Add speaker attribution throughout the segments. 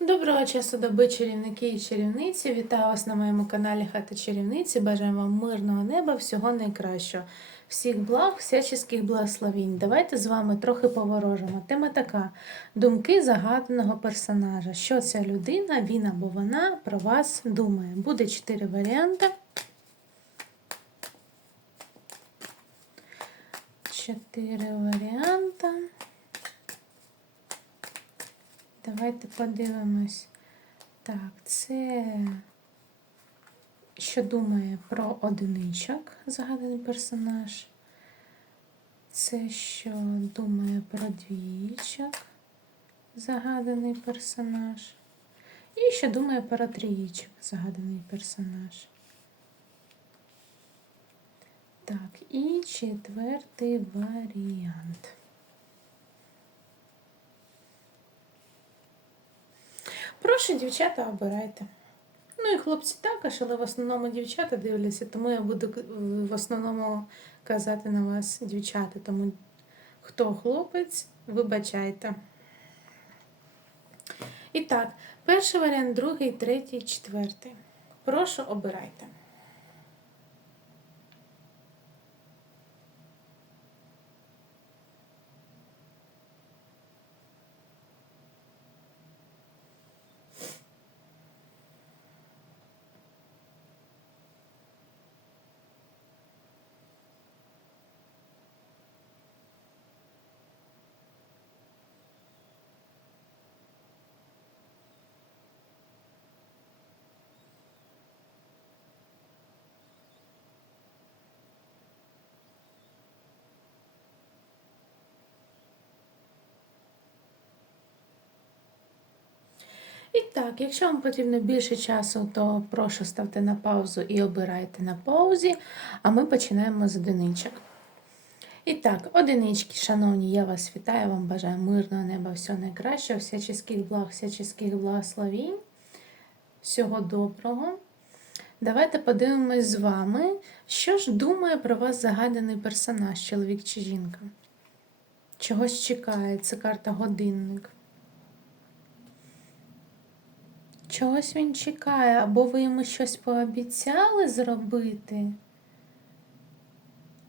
Speaker 1: Доброго часу доби, чарівники і чарівниці. Вітаю вас на моєму каналі Хата Чарівниці. Бажаю вам мирного неба, всього найкращого. Всіх благ, всяческих благословінь. Давайте з вами трохи поворожимо. Тема така: думки загаданого персонажа. Що ця людина, він або вона про вас думає. Буде чотири варіанти. Чотири варіанти. Давайте подивимось. Так, це що думає про одиничок загаданий персонаж. Це що думає про двічок загаданий персонаж. І що думає про трієчок загаданий персонаж. Так, і четвертий варіант. Прошу, дівчата, обирайте. Ну і хлопці також, але в основному дівчата дивляться, тому я буду в основному казати на вас дівчата. Тому хто хлопець, вибачайте. І так, перший варіант, другий, третій, четвертий. Прошу, обирайте. І так, якщо вам потрібно більше часу, то прошу ставте на паузу і обирайте на паузі, а ми починаємо з одиничок. І так, одинички, шановні, я вас вітаю, вам бажаю мирного неба, всього найкращого, всяческих благ, всяческих благословінь, всього доброго. Давайте подивимось з вами, що ж думає про вас загаданий персонаж, чоловік чи жінка. Чогось чекає, це карта годинник. Чогось він чекає, або ви йому щось пообіцяли зробити,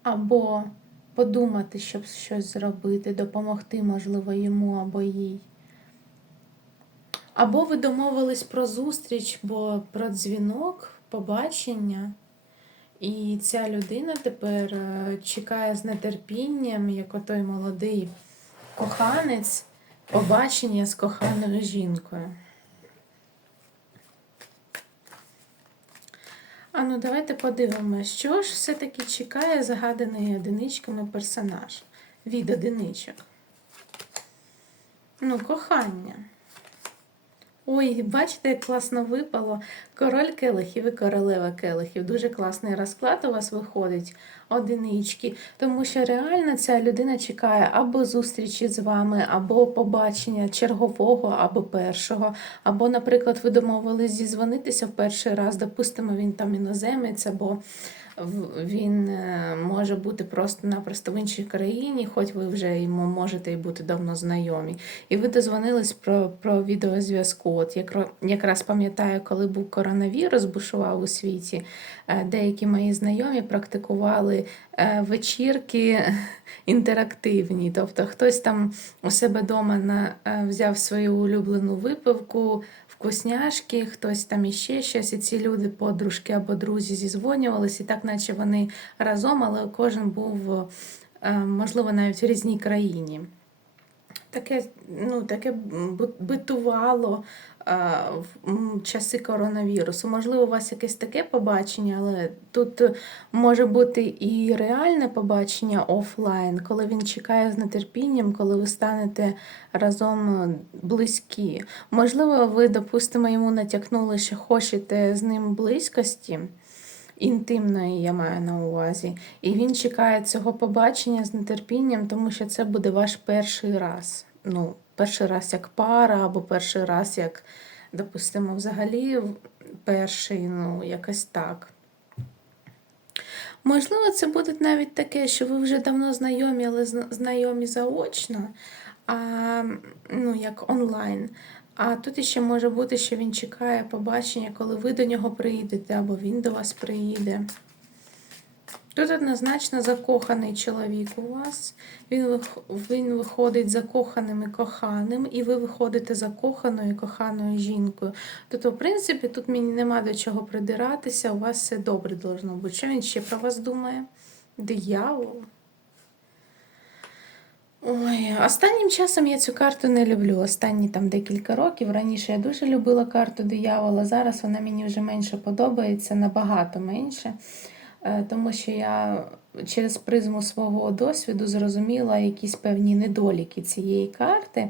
Speaker 1: або подумати, щоб щось зробити, допомогти, можливо, йому або їй. Або ви домовились про зустріч, бо про дзвінок, побачення. І ця людина тепер е, чекає з нетерпінням, як отой молодий коханець, побачення з коханою жінкою. А ну давайте подивимося, що ж все-таки чекає загаданий одиничками персонаж від одиничок. Ну, кохання. Ой, бачите, як класно випало. Король келихів і королева келихів. Дуже класний розклад у вас виходить, одинички. Тому що реально ця людина чекає або зустрічі з вами, або побачення чергового, або першого. Або, наприклад, ви домовились зізвонитися в перший раз, допустимо, він там іноземець, або він е, може бути просто-напросто в іншій країні, хоч ви вже йому можете і бути давно знайомі. І ви дозвонились про, про відеозв'язку. От якро- якраз пам'ятаю, коли був коронавірус, бушував у світі, е, деякі мої знайомі практикували е, вечірки інтерактивні. Тобто хтось там у себе вдома взяв свою улюблену випивку, вкусняшки, хтось там іще щось, і ці люди, подружки або друзі, зізвонювалися, і так, наче вони разом, але кожен був, е, можливо, навіть в різній країні. Таке, ну, таке битувало е, в часи коронавірусу. Можливо, у вас якесь таке побачення, але тут може бути і реальне побачення офлайн, коли він чекає з нетерпінням, коли ви станете разом е, близькі. Можливо, ви, допустимо, йому натякнули, що хочете з ним близькості. Інтимної я маю на увазі. І він чекає цього побачення з нетерпінням, тому що це буде ваш перший раз. Ну, перший раз як пара, або перший раз як, допустимо, взагалі перший, ну, якось так. Можливо, це буде навіть таке, що ви вже давно знайомі, але знайомі заочно, а, ну, як онлайн. А тут іще може бути, що він чекає побачення, коли ви до нього приїдете, або він до вас приїде. Тут однозначно закоханий чоловік у вас. Він, він виходить закоханим і коханим, і ви виходите закоханою і коханою жінкою. Тобто, в принципі, тут мені нема до чого придиратися, у вас все добре должно бути. Що він ще про вас думає? Диявол. Ой, останнім часом я цю карту не люблю. Останні там декілька років. Раніше я дуже любила карту диявола. Зараз вона мені вже менше подобається, набагато менше. Е, Тому що я через призму свого досвіду зрозуміла якісь певні недоліки цієї карти.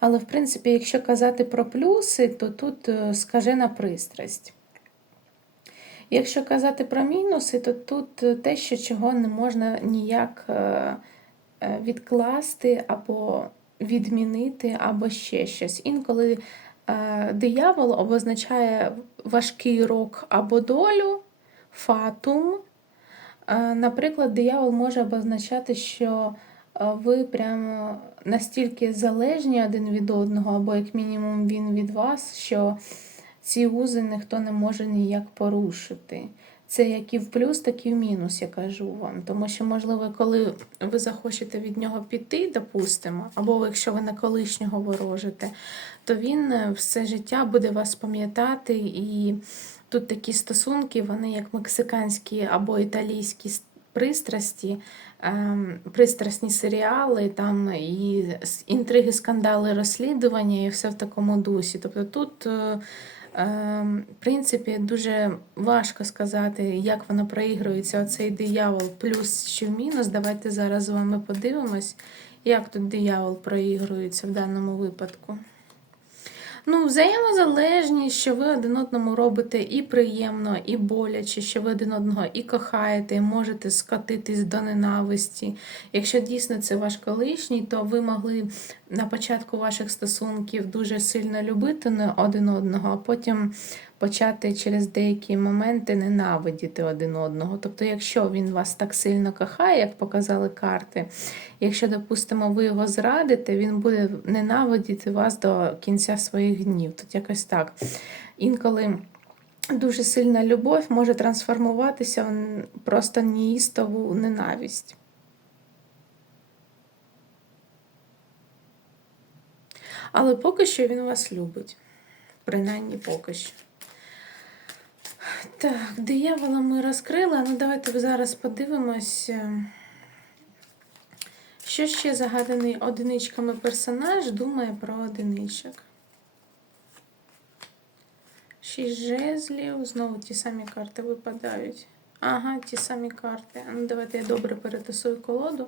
Speaker 1: Але, в принципі, якщо казати про плюси, то тут е, скажена пристрасть. Якщо казати про мінуси, то тут е, те, що чого не можна ніяк відкласти або відмінити, або ще щось. Інколи диявол обозначає важкий рок або долю, фатум. Е, Наприклад, диявол може обозначати, що е, ви прямо настільки залежні один від одного, або як мінімум він від вас, що ці узи ніхто не може ніяк порушити. Це як і в плюс, так і в мінус, я кажу вам. Тому що, можливо, коли ви захочете від нього піти, допустимо, або якщо ви на колишнього ворожите, то він е, все життя буде вас пам'ятати. І тут такі стосунки, вони як мексиканські або італійські пристрасті, ем, пристрасні серіали, там і інтриги, скандали, розслідування, і все в такому дусі. Тобто тут. е, Ем, В принципі, дуже важко сказати, як воно проігрується, оцей диявол плюс чи мінус. Давайте зараз з вами подивимось, як тут диявол проігрується в даному випадку. Ну, взаємозалежність, що ви один одному робите і приємно, і боляче, що ви один одного і кохаєте, і можете скотитись до ненависті. Якщо дійсно це ваш колишній, то ви могли на початку ваших стосунків дуже сильно любити один одного, а потім почати через деякі моменти ненавидіти один одного. Тобто, якщо він вас так сильно кохає, як показали карти, якщо, допустимо, ви його зрадите, він буде ненавидіти вас до кінця своїх днів. Тут якось так. Інколи. Дуже сильна любов може трансформуватися в просто неїстову ненависть. Але поки що він вас любить. Принаймні поки що. Так, диявола ми розкрили. Ну, давайте зараз подивимось, е, що ще загаданий одиничками персонаж думає про одиничок. Шість жезлів, знову ті самі карти випадають. Ага, ті самі карти. Ну, давайте я добре перетасую колоду.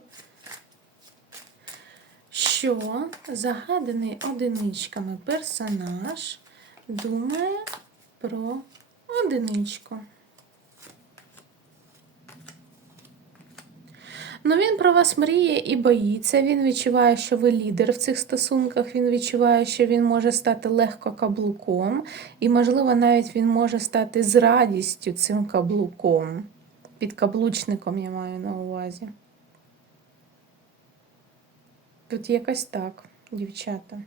Speaker 1: Що загаданий одиничками персонаж думає про одиничку. Ну, він про вас мріє і боїться. Він відчуває, що ви лідер в цих стосунках. Він відчуває, що він може стати легко каблуком, і, можливо, навіть він може стати з радістю цим каблуком. Підкаблучником я маю на увазі. Тут якось так, дівчата.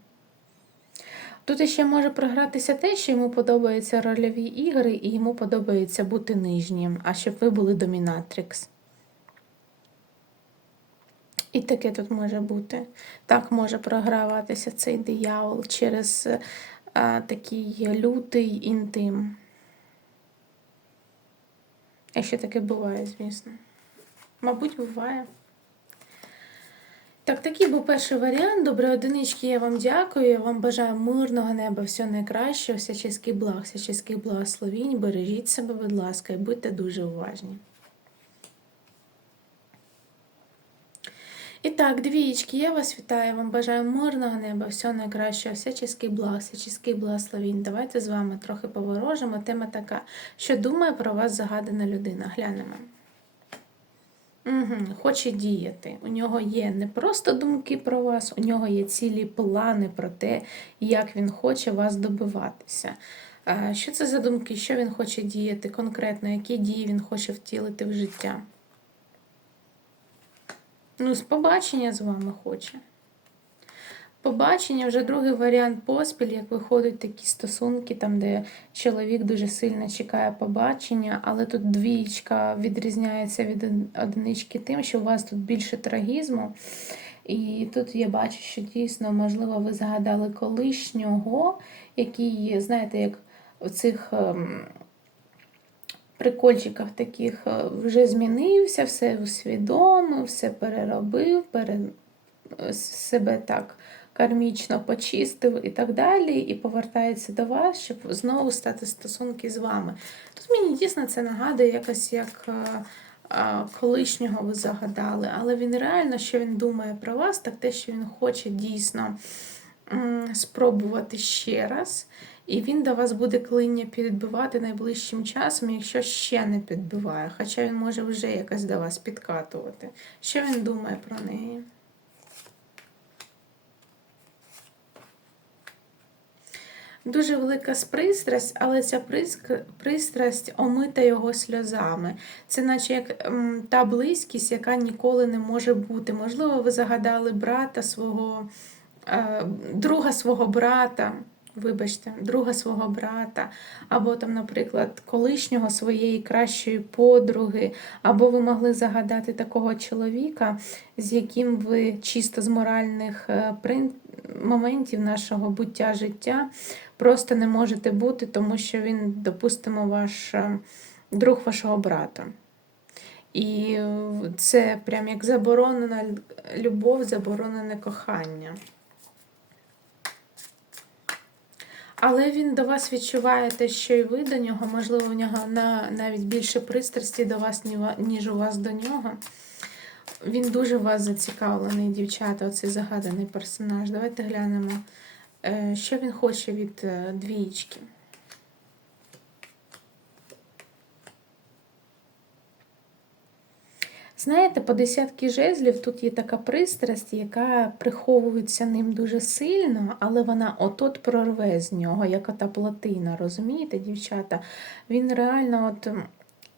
Speaker 1: Тут ще може програтися те, що йому подобаються рольові ігри, і йому подобається бути нижнім, а щоб ви були домінатрикс. І таке тут може бути. Так може програватися цей диявол через а, такий лютий інтим. Якщо таке буває, звісно. Мабуть, буває. Так, такий був перший варіант. Добре, одинички, я вам дякую. Я вам бажаю мирного неба, всього найкращого, всяческих благ, всяческих благословінь. Бережіть себе, будь ласка, і будьте дуже уважні. І так, двієчки, я вас вітаю, вам бажаю мирного неба, всього найкращого, всяческих благ, всяческих благословінь. Давайте з вами трохи поворожимо. Тема така, що думає про вас загадана людина. Глянемо. Угу, Хоче діяти. У нього є не просто думки про вас, у нього є цілі плани про те, як він хоче вас добиватися. Що це за думки? Що він хоче діяти конкретно, які дії він хоче втілити в життя? Ну, з побачення з вами хоче. Побачення вже другий варіант поспіль, як виходять такі стосунки, там, де чоловік дуже сильно чекає побачення, але тут двічка відрізняється від одинички тим, що у вас тут більше трагізму. І тут я бачу, що дійсно, можливо, ви згадали колишнього, який, знаєте, як в цих ем, прикольчиках таких е, вже змінився, все усвідомив, все переробив, пере... себе так кармічно почистив і так далі, і повертається до вас, щоб знову стати стосунки з вами. Тут мені дійсно це нагадує якось як. е, колишнього ви загадали, але він реально, що він думає про вас, так те, що він хоче дійсно спробувати ще раз. І він до вас буде клиння підбивати найближчим часом, якщо ще не підбиває. Хоча він може вже якось до вас підкатувати. Що він думає про неї? Дуже велика пристрасть, але ця пристрасть омита його сльозами. Це наче як та близькість, яка ніколи не може бути. Можливо, ви загадали брата свого, е, друга свого брата. Вибачте, друга свого брата, або там, наприклад, колишнього своєї кращої подруги, або ви могли загадати такого чоловіка, з яким ви чисто з моральних е, моментів нашого буття життя просто не можете бути, тому що він, допустимо, ваш е, друг вашого брата. І е, це прям як заборонена любов, заборонене кохання. Але він до вас відчуває те, що і ви до нього, можливо, в нього навіть більше пристрасті до вас, ніж у вас до нього. Він дуже вас зацікавлений, дівчата, оцей загаданий персонаж. Давайте глянемо, що він хоче від е, двієчки. Знаєте, по десятки жезлів тут є така пристрасть, яка приховується ним дуже сильно, але вона от-от прорве з нього, як ота плотина. Розумієте, дівчата? Він реально от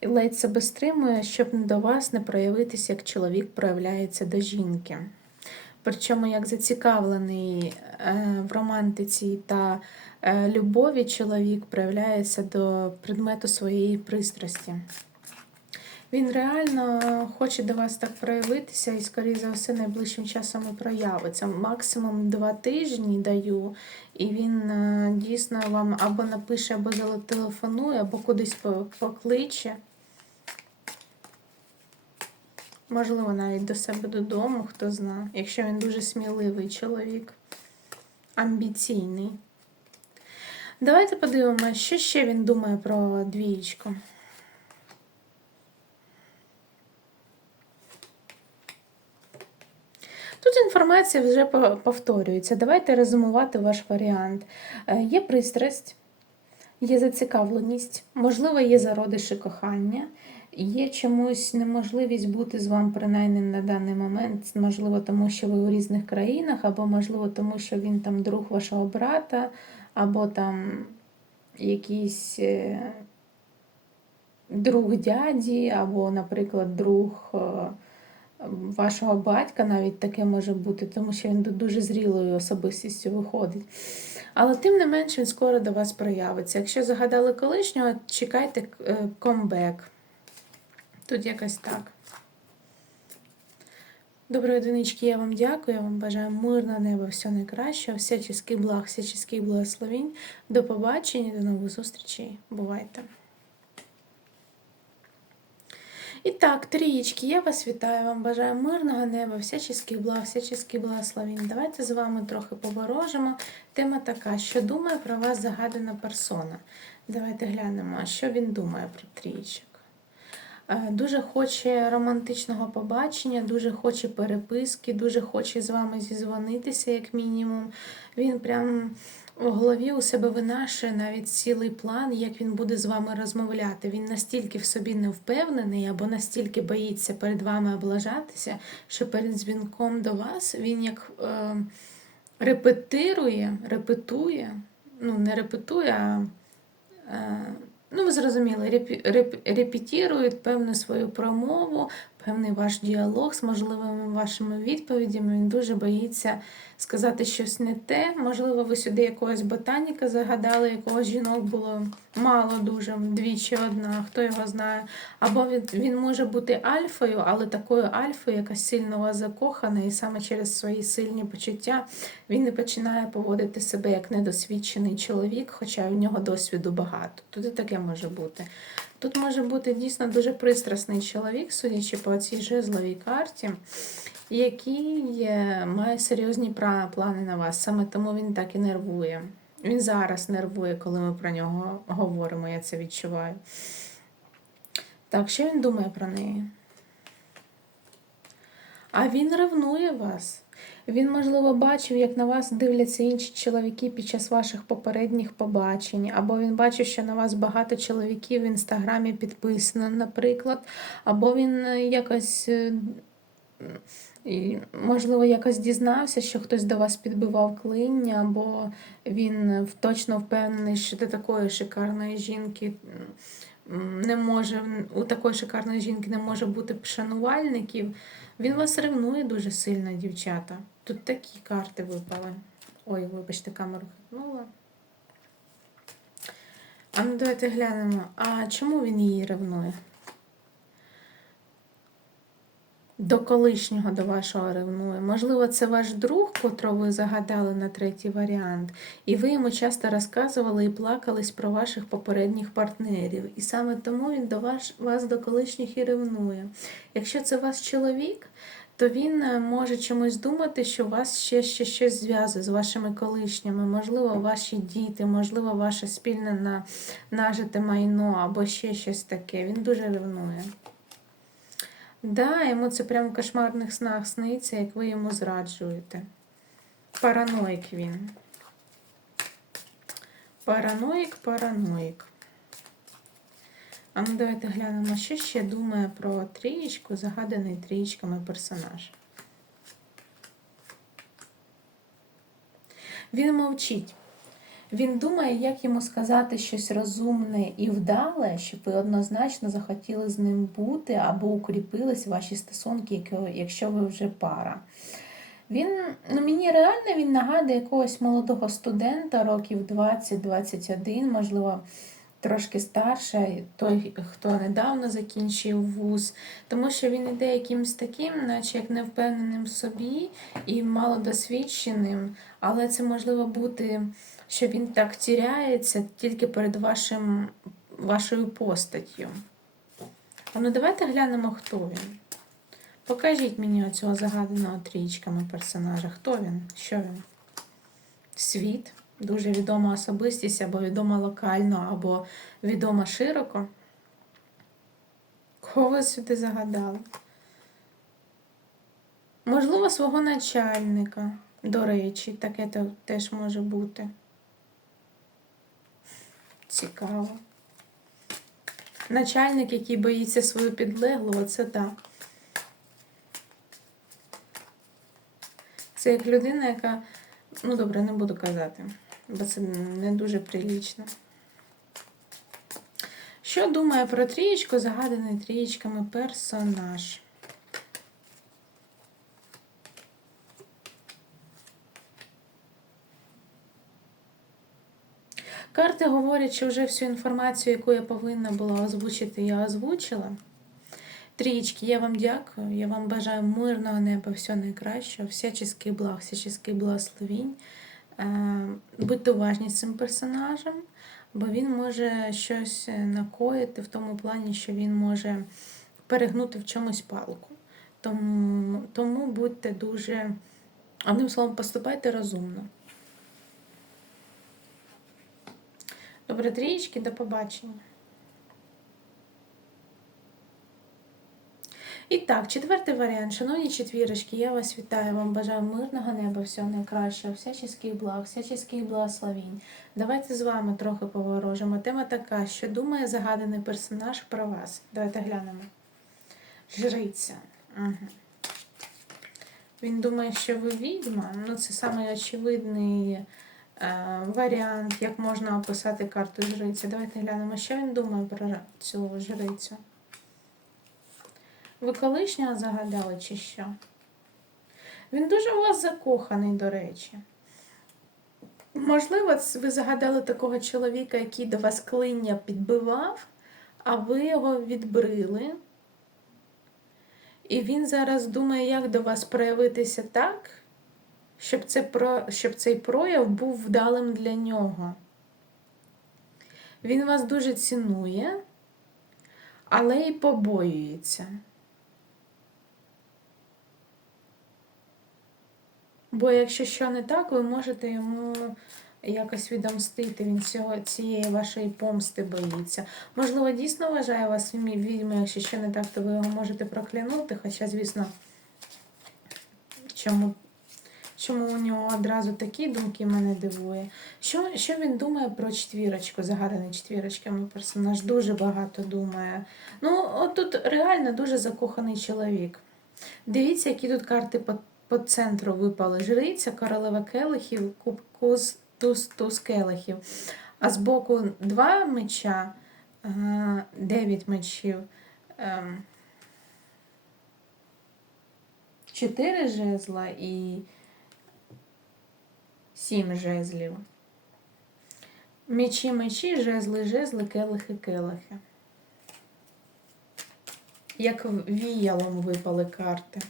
Speaker 1: ледь себе стримує, щоб до вас не проявитися, як чоловік проявляється до жінки. Причому як зацікавлений е, в романтиці та е, любові чоловік проявляється до предмету своєї пристрасті. Він реально хоче до вас так проявитися і, скоріше за все, найближчим часом і проявиться. Максимум два тижні даю, і він е, дійсно вам або напише, або зателефонує, або кудись покличе. Можливо, навіть до себе додому, хто знає, якщо він дуже сміливий чоловік, амбіційний. Давайте подивимося, що ще він думає про двієчку. Тут інформація вже повторюється. Давайте резюмувати ваш варіант. Е, Є пристрасть, є зацікавленість, можливо, є зародиші кохання, є чомусь неможливість бути з вами принаймні на даний момент, можливо, тому що ви у різних країнах, або можливо, тому що він там друг вашого брата, або там якийсь е, друг дяді, або, наприклад, друг. е, вашого батька навіть таке може бути, тому що він дуже зрілою особистістю виходить. Але тим не менш він скоро до вас проявиться. Якщо загадали колишнього, чекайте комбек. Тут якось так. Доброї одинички, я вам дякую. Я вам бажаю мирного неба, всього найкращого, всяческих благ, всяческих благословень. До побачення, до нових зустрічей. Бувайте! І так, трієчки, я вас вітаю, вам бажаю мирного неба, всяческих благ, всяческих благословень. Давайте з вами трохи поворожимо. Тема така, що думає про вас загадана персона. Давайте глянемо, що він думає про трієчок. Е, Дуже хоче романтичного побачення, дуже хоче переписки, дуже хоче з вами зізвонитися, як мінімум. Він прям в голові у себе винашує навіть цілий план, як він буде з вами розмовляти. Він настільки в собі не впевнений або настільки боїться перед вами облажатися, що перед дзвінком до вас він як е, репетирує, репетує, ну не репетує, а е, Ну, ви зрозуміли, репетірують певну свою промову певний ваш діалог з можливими вашими відповідями. Він дуже боїться сказати щось не те. Можливо, ви сюди якогось ботаніка загадали, якогось жінок було мало дуже, двічі одна, хто його знає. Або він, він може бути альфою, але такою альфою, яка сильно вас закохана, і саме через свої сильні почуття він не починає поводити себе як недосвідчений чоловік, хоча в нього досвіду багато. Тут і таке може бути. Тут може бути дійсно дуже пристрасний чоловік, судячи по цій жезловій карті, який має серйозні плани на вас. Саме тому він так і нервує. Він зараз нервує, коли ми про нього говоримо, я це відчуваю. Так, що він думає про неї? А він ревнує вас. Він, можливо, бачив, як на вас дивляться інші чоловіки під час ваших попередніх побачень, або він бачив, що на вас багато чоловіків в інстаграмі підписано, наприклад, або він е, якось. е, можливо, якось дізнався, що хтось до вас підбивав клиння, або він е, точно впевнений, що до такої шикарної жінки не може, у такої шикарної жінки не може бути шанувальників. Він вас ревнує дуже сильно, дівчата. Тут такі карти випали. Ой, вибачте, камеру хитнула. А ну давайте глянемо. А чому він її ревнує? До колишнього до вашого ревнує. Можливо, це ваш друг, котрого ви загадали на третій варіант, і ви йому часто розказували і плакались про ваших попередніх партнерів. І саме тому він до вас, вас до колишніх і ревнує. Якщо це ваш чоловік, то він е, може чомусь думати, що вас ще, ще щось зв'язує з вашими колишніми, можливо, ваші діти, можливо, ваше спільне на, нажите майно або ще щось таке. Він дуже ревнує. Да, йому це прямо в кошмарних снах сниться, як ви йому зраджуєте. Параноїк він. Параноїк, параноїк. А ну давайте глянемо, що ще думає про трієчку, загаданий трієчками персонаж. Він мовчить. Він думає, як йому сказати щось розумне і вдале, щоб ви однозначно захотіли з ним бути або укріпились ваші стосунки, якщо ви вже пара. Він, ну мені реально він нагадує якогось молодого студента, років 20-21, можливо, трошки старше, той, хто недавно закінчив вуз, тому що він іде якимось таким, наче як невпевненим в собі і малодосвідченим, але це можливо бути, що він так тіряється тільки перед вашим, вашою постаттю. А ну давайте глянемо, хто він. Покажіть мені оцього загаданого трічками персонажа. Хто він? Що він? Світ, дуже відома особистість, або відома локально, або відома широко. Кого сюди загадали? Можливо, свого начальника. До речі, таке теж може бути. Цікаво. Начальник, який боїться свою підлеглу, оце так. Це як людина, яка. Ну, добре, не буду казати, бо це не дуже прилічно. Що думає про трієчку, загаданий трієчками персонаж? Карти говорять, що вже всю інформацію, яку я повинна була озвучити, я озвучила. Трієчки, я вам дякую. Я вам бажаю мирного неба, всього найкращого, всяческих благ, всяческих благословінь. Е, Будьте уважні з цим персонажем, бо він може щось накоїти в тому плані, що він може перегнути в чомусь палку. Тому, тому будьте дуже, одним словом, поступайте розумно. Добре, трієчки, до побачення. І так, четвертий варіант. Шановні четвірочки, я вас вітаю. Вам бажаю мирного неба, всього найкращого, всяческих благ, всяческих благословінь. Давайте з вами трохи поворожимо. Тема така, що думає загаданий персонаж про вас. Давайте глянемо. Жриця. Угу. Він думає, що ви відьма. Ну, це самий очевидний варіант, як можна описати карту жриці. Давайте глянемо, що він думає про цю жрицю. Ви колишнього загадали чи що? Він дуже у вас закоханий, до речі. Можливо, ви загадали такого чоловіка, який до вас клиння підбивав, а ви його відбрили. І він зараз думає, як до вас проявитися так, щоб, це про... щоб цей прояв був вдалим для нього. Він вас дуже цінує, але й побоюється. Бо якщо що не так, ви можете йому якось відомстити. Він цього, цієї вашої помсти боїться. Можливо, дійсно вважає вас відьмою, якщо що не так, то ви його можете проклянути. Хоча, звісно, чому, чому у нього одразу такі думки мене дивує. Що, що він думає про четвірочку, загаданий четвірочками персонаж? Дуже багато думає. Ну, от тут реально дуже закоханий чоловік. Дивіться, які тут карти по, по центру випали. Жриця, королева келихів, куб, куз, туз, туз келихів. А збоку два меча, дев'ять мечів, ем, чотири жезла і сім жезлів. Мечі, мечі, жезли, жезли, келихи, келихи. Як віялом випали карти.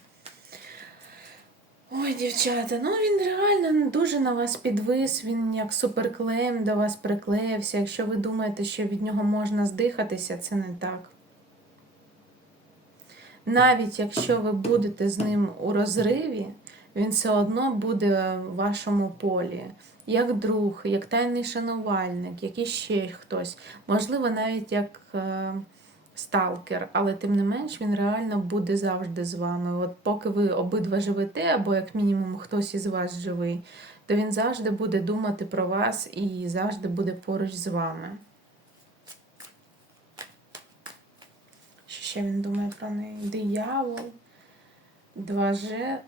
Speaker 1: Ой, дівчата, ну він реально дуже на вас підвис, він як суперклеєм до вас приклеївся. Якщо ви думаєте, що від нього можна здихатися, це не так. Навіть якщо ви будете з ним у розриві, він все одно буде в вашому полі. Як друг, як тайний шанувальник, як іще хтось. Можливо, навіть як е, сталкер, але тим не менш він реально буде завжди з вами. От поки ви обидва живете, або як мінімум хтось із вас живий, то він завжди буде думати про вас і завжди буде поруч з вами. Що ще він думає про неї? Диявол, два же.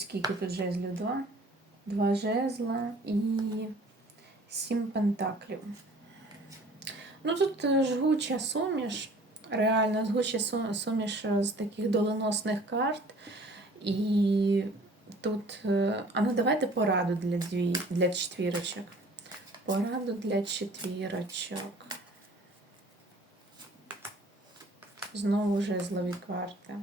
Speaker 1: Скільки тут жезлів? Два? Два жезла і сім пентаклів. Ну тут е, жгуча суміш, реально жгуча суміш е, з таких доленосних карт. І тут. е, А ну давайте пораду для, дві, для четвірочок. Пораду для четвірочок. Знову жезлові карти.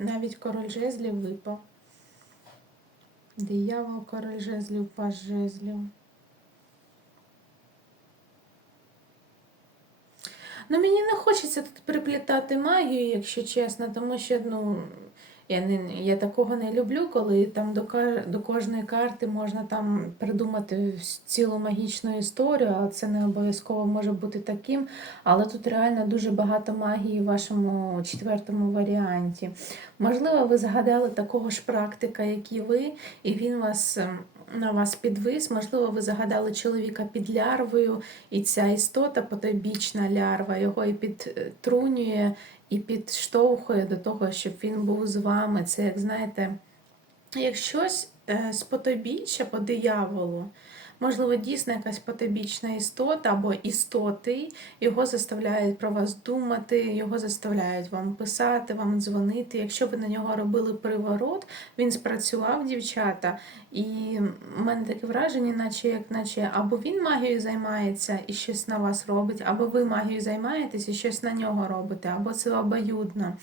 Speaker 1: Навіть король жезлів випав. Диявол, король жезлів, паж жезлів. Ну, мені не хочеться тут приплітати магію, якщо чесно, тому що, ну, я, не, я такого не люблю, коли там до, до кожної карти можна там придумати цілу магічну історію, а це не обов'язково може бути таким. Але тут реально дуже багато магії в вашому четвертому варіанті. Можливо, ви згадали такого ж практика, як і ви, і він вас ем, на вас підвис. Можливо, ви загадали чоловіка під лярвою, і ця істота, потойбічна лярва, його і підтрунює, і підштовхує до того, щоб він був з вами. Це, як знаєте, як щось е, з по дияволу. Можливо, дійсно якась потойбічна істота або істоти, його заставляють про вас думати, його заставляють вам писати, вам дзвонити. Якщо ви на нього робили приворот, він спрацював, дівчата, і в мене таке враження, наче як наче або він магією займається і щось на вас робить, або ви магією займаєтесь і щось на нього робите, або це обоюдно.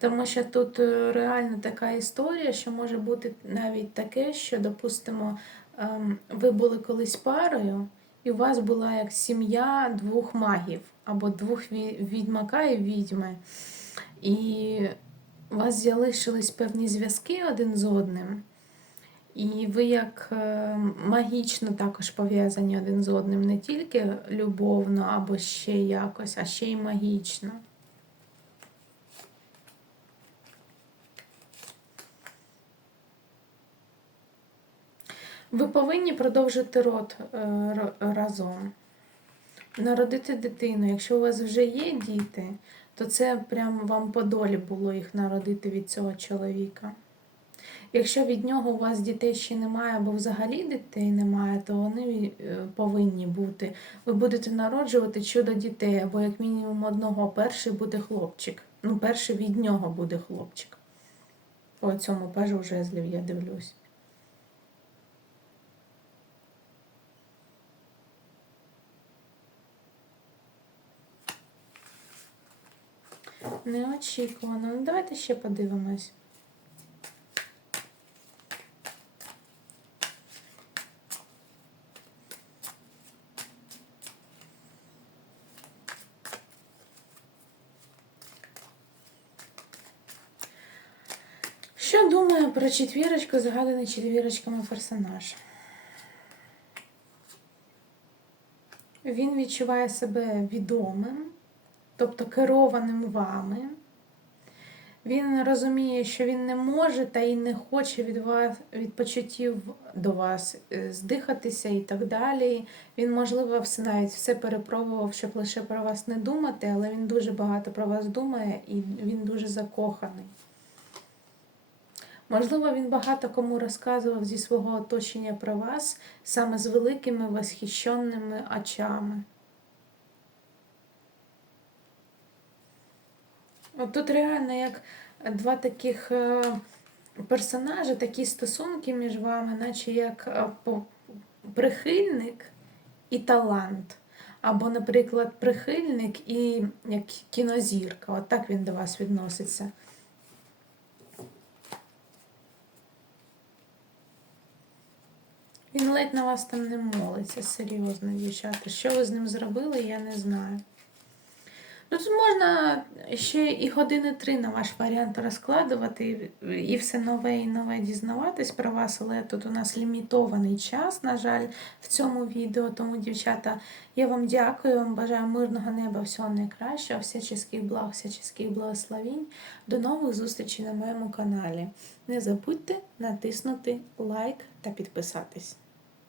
Speaker 1: Тому що тут е, реально така історія, що може бути навіть таке, що, допустимо, ви були колись парою, і у вас була як сім'я двох магів, або двох відьмака і відьми. І у вас залишились певні зв'язки один з одним. І ви як е, магічно також пов'язані один з одним, не тільки любовно або ще якось, а ще й магічно. Ви повинні продовжити род е, разом. Народити дитину. Якщо у вас вже є діти, то це прям вам по долі було їх народити від цього чоловіка. Якщо від нього у вас дітей ще немає, або взагалі дітей немає, то вони е, повинні бути. Ви будете народжувати чудо дітей, або як мінімум одного, перший буде хлопчик. Ну, перший від нього буде хлопчик. По цьому пажу жезлів я дивлюсь. Неочікувано. Ну, давайте ще подивимось. Що думаю про четвірочку, загаданий четвірочками персонаж? Він відчуває себе відомим, тобто керованим вами. Він розуміє, що він не може та й не хоче від вас від почуттів до вас е, здихатися і так далі. Він, можливо, все навіть все перепробував, щоб лише про вас не думати, але він дуже багато про вас думає і він дуже закоханий. Можливо, він багато кому розказував зі свого оточення про вас саме з великими восхищеними очами. Тут реально як два таких е, персонажі, такі стосунки між вами, наче як е, прихильник і талант. Або, наприклад, прихильник і як кінозірка. От так він до вас відноситься. Він ледь на вас там не молиться, серйозно, дівчата. Що ви з ним зробили, я не знаю. Ну, тут можна ще і години три на ваш варіант розкладувати, і- все нове і нове дізнаватись про вас, але тут у нас лімітований час, на жаль, в цьому відео. Тому, дівчата, я вам дякую, вам бажаю мирного неба, всього найкращого, всяческих благ, всяческих благословінь. До нових зустрічей на моєму каналі. Не забудьте натиснути лайк та підписатись.